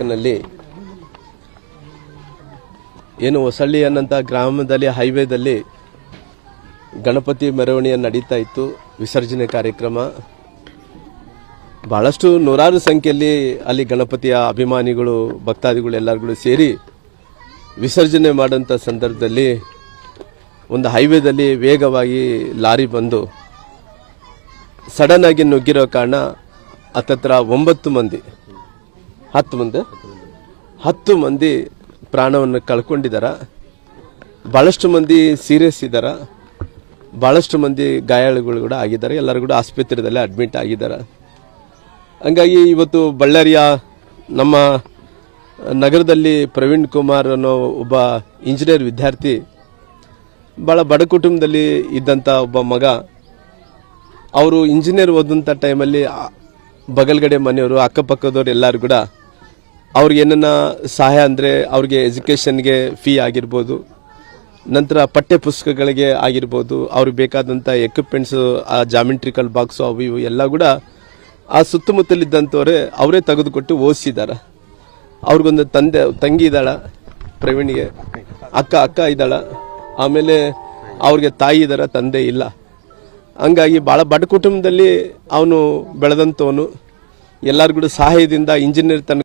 ತಾಲೂಕಿನಲ್ಲಿ ಏನು ಹೊಸಳ್ಳಿ ಅನ್ನಂಥ ಗ್ರಾಮದಲ್ಲಿ ಹೈವೇದಲ್ಲಿ ಗಣಪತಿ ಮೆರವಣಿಗೆ ನಡೀತಾ ಇತ್ತು. ವಿಸರ್ಜನೆ ಕಾರ್ಯಕ್ರಮ ಬಹಳಷ್ಟು ನೂರಾರು ಸಂಖ್ಯೆಯಲ್ಲಿ ಅಲ್ಲಿ ಗಣಪತಿಯ ಅಭಿಮಾನಿಗಳು ಭಕ್ತಾದಿಗಳು ಎಲ್ಲರೂ ಸೇರಿ ವಿಸರ್ಜನೆ ಮಾಡೋಂಥ ಸಂದರ್ಭದಲ್ಲಿ ಒಂದು ಹೈವೇದಲ್ಲಿ ವೇಗವಾಗಿ ಲಾರಿ ಬಂದು ಸಡನ್ ಆಗಿ ನುಗ್ಗಿರೋ ಕಾರಣ ಹತ್ತತ್ರ 9 ಮಂದಿ 10 ಮಂದಿ ಪ್ರಾಣವನ್ನು ಕಳ್ಕೊಂಡಿದ್ದಾರೆ. ಭಾಳಷ್ಟು ಮಂದಿ ಸೀರಿಯಸ್ ಇದ್ದಾರೆ, ಭಾಳಷ್ಟು ಮಂದಿ ಗಾಯಾಳುಗಳು ಕೂಡ ಆಗಿದ್ದಾರೆ. ಎಲ್ಲರೂ ಕೂಡ ಆಸ್ಪತ್ರೆಯಲ್ಲಿ ಅಡ್ಮಿಟ್ ಆಗಿದ್ದಾರೆ. ಹಂಗಾಗಿ ಇವತ್ತು ಬಳ್ಳಾರಿಯ ನಮ್ಮ ನಗರದಲ್ಲಿ ಪ್ರವೀಣ್ ಕುಮಾರ್ ಅನ್ನೋ ಒಬ್ಬ ಇಂಜಿನಿಯರ್ ವಿದ್ಯಾರ್ಥಿ, ಭಾಳ ಬಡ ಕುಟುಂಬದಲ್ಲಿ ಇದ್ದಂಥ ಒಬ್ಬ ಮಗ. ಅವರು ಇಂಜಿನಿಯರ್ ಓದಂಥ ಟೈಮಲ್ಲಿ ಬಗಲ್ಗಡೆ ಮನೆಯವರು ಅಕ್ಕಪಕ್ಕದವ್ರು ಎಲ್ಲರೂ ಕೂಡ ಅವ್ರಿಗೆ ಏನನ್ನ ಸಹಾಯ ಅಂದರೆ ಅವ್ರಿಗೆ ಎಜುಕೇಷನ್ಗೆ ಫೀ ಆಗಿರ್ಬೋದು, ನಂತರ ಪಠ್ಯ ಪುಸ್ತಕಗಳಿಗೆ ಆಗಿರ್ಬೋದು, ಅವ್ರಿಗೆ ಬೇಕಾದಂಥ ಎಕ್ವಿಪ್ಮೆಂಟ್ಸು, ಆ ಜಾಮೆಟ್ರಿಕಲ್ ಬಾಕ್ಸು ಅವು ಇವು ಎಲ್ಲ ಕೂಡ ಆ ಸುತ್ತಮುತ್ತಲಿದ್ದಂಥವ್ರೆ ಅವರೇ ತೆಗೆದುಕೊಟ್ಟು ಓದಿಸಿದ್ದಾರೆ. ಅವ್ರಿಗೊಂದು ತಂಗಿ ಇದ್ದಾಳೆ, ಪ್ರವೀಣ್ಗೆ ಅಕ್ಕ ಇದ್ದಾಳೆ, ಆಮೇಲೆ ಅವ್ರಿಗೆ ತಾಯಿ ಇದ್ದಾರೆ, ತಂದೆ ಇಲ್ಲ. ಹಂಗಾಗಿ ಭಾಳ ಬಡ ಕುಟುಂಬದಲ್ಲಿ ಅವನು ಬೆಳೆದಂಥವನು. ಎಲ್ಲರಿಗೂ ಸಹಾಯದಿಂದ ಇಂಜಿನಿಯರ್ ತನಕ